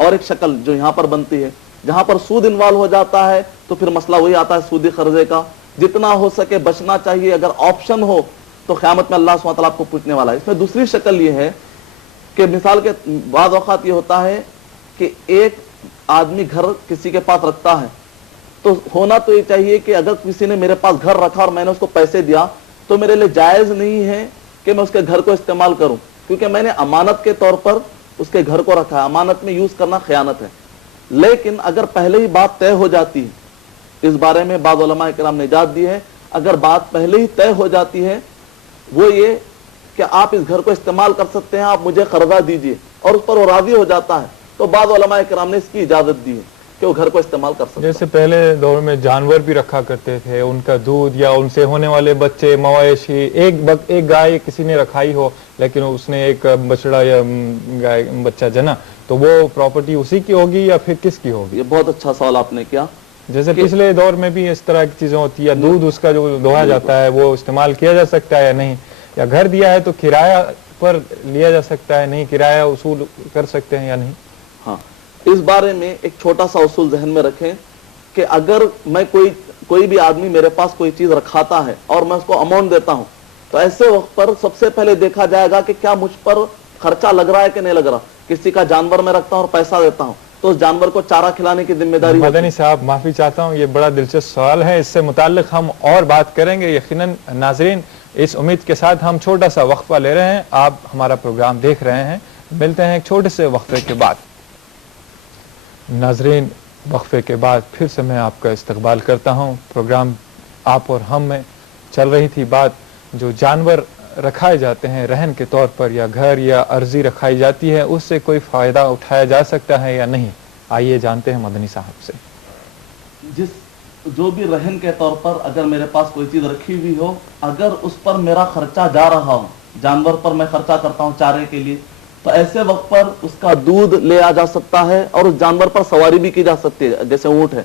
اور ایک شکل جو یہاں پر بنتی ہے جہاں پر سود انوالو ہو جاتا ہے تو پھر مسئلہ وہی آتا ہے سودی قرضے کا. جتنا ہو سکے بچنا چاہیے. اگر آپشن ہو تو قیامت میں اللہ سبحانہ وتعالیٰ آپ کو پوچھنے والا ہے. اس میں دوسری شکل یہ ہے کہ مثال کے بعض اوقات یہ ہوتا ہے کہ ایک آدمی گھر کسی کے پاس رکھتا ہے تو ہونا تو یہ چاہیے کہ اگر کسی نے میرے پاس گھر رکھا اور میں نے اس کو پیسے دیا تو میرے لیے جائز نہیں ہے کہ میں اس کے گھر کو استعمال کروں, کیونکہ میں نے امانت کے طور پر اس کے گھر کو رکھا ہے. امانت میں یوز کرنا خیانت ہے. لیکن اگر پہلے ہی بات طے ہو جاتی ہے, اس بارے میں بعض علماء کرام نے اجازت دی ہے, اگر بات پہلے ہی طے ہو جاتی ہے وہ یہ کہ آپ اس گھر کو استعمال کر سکتے ہیں, آپ مجھے قرضہ دیجئے, اور اس پر وہ راضی ہو جاتا ہے, تو بعض علماء کرام نے اس کی اجازت دی ہے کہ وہ گھر کو استعمال کر سکتے ہیں. جیسے پہلے دور میں جانور بھی رکھا کرتے تھے, ان کا دودھ یا ان سے ہونے والے بچے, مویشی, ایک گائے کسی نے رکھائی ہو لیکن اس نے ایک بچڑا یا گائے بچہ جنا, تو وہ پراپرٹی اسی کی ہوگی یا پھر کس کی ہوگی؟ یہ بہت اچھا سوال آپ نے کیا. جیسے پچھلے دور میں بھی اس طرح کی چیزیں ہوتی ہے, دودھ اس کا جو دوہا جاتا ہے وہ استعمال کیا جا سکتا ہے یا نہیں, یا گھر دیا ہے تو کرایہ پر لیا جا سکتا ہے, نہیں کرایہ وصول کر سکتے ہیں یا نہیں؟ ہاں, اس بارے میں ایک چھوٹا سا اصول ذہن میں رکھیں کہ اگر میں کوئی بھی آدمی میرے پاس کوئی چیز رکھاتا ہے اور میں اس کو اماؤنٹ دیتا ہوں تو ایسے وقت پر سب سے پہلے دیکھا جائے گا کہ کیا مجھ پر خرچہ لگ رہا ہے کہ نہیں لگ رہا. کسی کا جانور میں رکھتا ہوں اور پیسہ دیتا ہوں تو اس جانور کو چارہ کھلانے کی ذمہ داری. مدنی صاحب معافی چاہتا ہوں, یہ بڑا دلچسپ سوال ہے, اس سے متعلق ہم اور بات کریں گے یقیناً. ناظرین, اس امید کے ساتھ ہم چھوٹا سا وقفہ لے رہے ہیں. آپ ہمارا پروگرام دیکھ رہے ہیں, ملتے ہیں ایک چھوٹے سے وقفے کے بعد. ناظرین, وقفے کے بعد پھر سے میں آپ کا استقبال کرتا ہوں. پروگرام آپ اور ہم میں چل رہی تھی بات, جو جانور رکھائے جاتے ہیں رہن کے طور پر یا گھر یا عرضی رکھائی جاتی ہے, اس سے کوئی فائدہ اٹھایا جا سکتا ہے یا نہیں. آئیے جانتے ہیں مدنی صاحب سے. جو بھی رہن کے طور پر اگر میرے پاس کوئی چیز رکھی ہوئی ہو, اگر اس پر میرا خرچہ جا رہا ہو, جانور پر میں خرچہ کرتا ہوں چارے کے لیے, تو ایسے وقت پر اس کا دودھ لے آ جا سکتا ہے اور اس جانور پر سواری بھی کی جا سکتی ہے جیسے اونٹ ہے.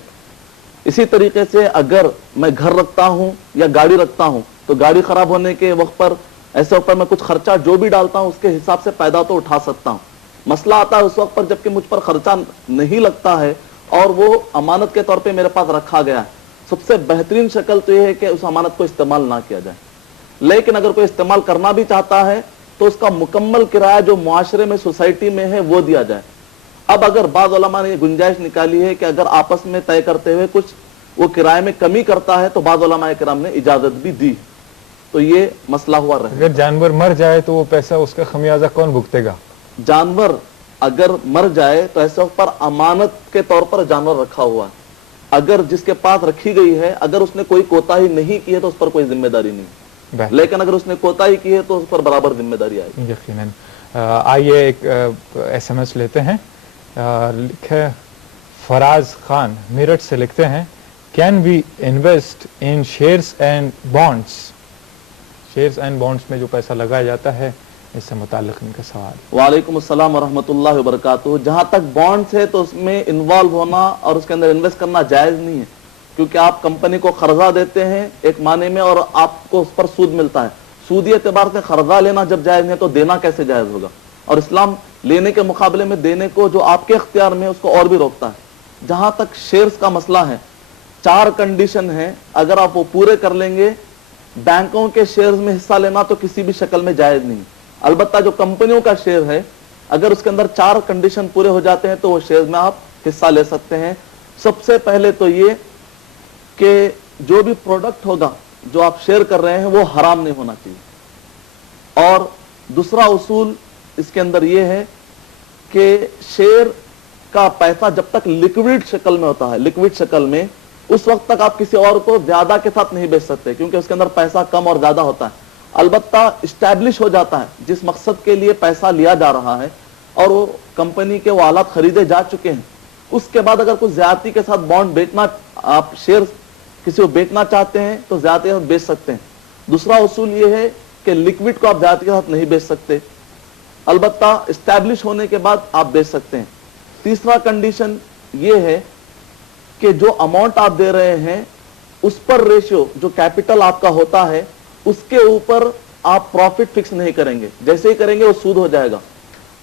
اسی طریقے سے اگر میں گھر رکھتا ہوں یا گاڑی رکھتا ہوں تو گاڑی خراب ہونے کے وقت پر ایسے وقت پر میں کچھ خرچہ جو بھی ڈالتا ہوں اس کے حساب سے پیدا تو اٹھا سکتا ہوں. مسئلہ آتا ہے اس وقت پر جبکہ مجھ پر خرچہ نہیں لگتا ہے اور وہ امانت کے طور پہ میرے پاس رکھا گیا ہے. سب سے بہترین شکل تو یہ ہے کہ اس امانت کو استعمال نہ کیا جائے. لیکن اگر کوئی استعمال کرنا بھی چاہتا ہے تو اس کا مکمل کرایہ جو معاشرے میں سوسائٹی میں ہے وہ دیا جائے. اب اگر بعض علماء نے یہ گنجائش نکالی ہے کہ اگر آپس میں طے کرتے ہوئے کچھ وہ کرائے میں کمی کرتا ہے تو بعض علماء کرام نے اجازت بھی دی, تو یہ مسئلہ ہوا رہے. اگر جانور مر جائے تو وہ پیسہ, اس کا خمیازہ کون بھگتے گا؟ جانور اگر مر جائے تو ایسے وقت پر امانت کے طور پر جانور رکھا ہوا ہے, اگر جس کے پاس رکھی گئی ہے اگر اس نے کوئی کوتاہی نہیں کی ہے تو اس پر کوئی ذمہ داری نہیں, لیکن اگر اس نے کوتاہی کی ہے تو اس پر برابر ذمہ داری آئے گی. یقیناً. آئیے ایک SMS لیتے ہیں. لکھے فراز خان میرٹھ سے, لکھتے ہیں, can we invest in shares and bonds? Shares and bonds میں جو پیسہ لگایا جاتا ہے, اس سے متعلق ان کا سوال. وعلیکم السلام ورحمۃ اللہ وبرکاتہ. جہاں تک بانڈس ہے تو اس میں انوالو ہونا اور اس کے اندر انویسٹ کرنا جائز نہیں ہے, کیونکہ آپ کمپنی کو قرضہ دیتے ہیں ایک معنی میں اور آپ کو اس پر سود ملتا ہے. سودی اعتبار سے قرضہ لینا جب جائز نہیں ہے تو دینا کیسے جائز ہوگا؟ اور اسلام لینے کے مقابلے میں دینے کو جو آپ کے اختیار میں اس کو اور بھی روکتا ہے. جہاں تک شیئرز کا مسئلہ ہے, 4 کنڈیشن ہیں, اگر آپ وہ پورے کر لیں گے بینکوں کے شیئرز میں حصہ لینا تو کسی بھی شکل میں جائز نہیں. البتہ جو کمپنیوں کا شیئر ہے اگر اس کے اندر 4 کنڈیشن پورے ہو جاتے ہیں تو وہ شیئرز میں آپ حصہ لے سکتے ہیں. سب سے پہلے تو یہ کہ جو بھی پروڈکٹ ہوگا جو آپ شیئر کر رہے ہیں وہ حرام نہیں ہونا چاہیے. اور دوسرا اصول اس کے اندر یہ ہے کہ شیئر کا پیسہ جب تک لیکوڈ شکل میں ہوتا ہے, لیکوڈ شکل میں, اس وقت تک آپ کسی اور کو زیادہ کے ساتھ نہیں بیچ سکتے کیونکہ اس کے اندر پیسہ کم اور زیادہ ہوتا ہے. البتہ اسٹیبلش ہو جاتا ہے جس مقصد کے لیے پیسہ لیا جا رہا ہے اور وہ کمپنی کے وہ آلات خریدے جا چکے ہیں, اس کے بعد اگر کچھ زیادتی کے ساتھ بانڈ بیچنا, آپ شیئر کسی کو بیچنا چاہتے ہیں تو زیادتی کے ساتھ بیچ سکتے ہیں. دوسرا اصول یہ ہے کہ لیکوڈ کو آپ زیادتی کے ساتھ نہیں بیچ سکتے, البتہ اسٹیبلش ہونے کے بعد آپ بیچ سکتے ہیں. تیسرا کنڈیشن یہ ہے کہ جو اماؤنٹ آپ دے رہے ہیں اس پر ریشیو جو کیپٹل آپ کا ہوتا ہے اس کے اوپر آپ پروفٹ فکس نہیں کریں گے, جیسے ہی کریں گے وہ سود ہو جائے گا.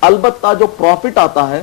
البتہ جو پروفٹ آتا ہے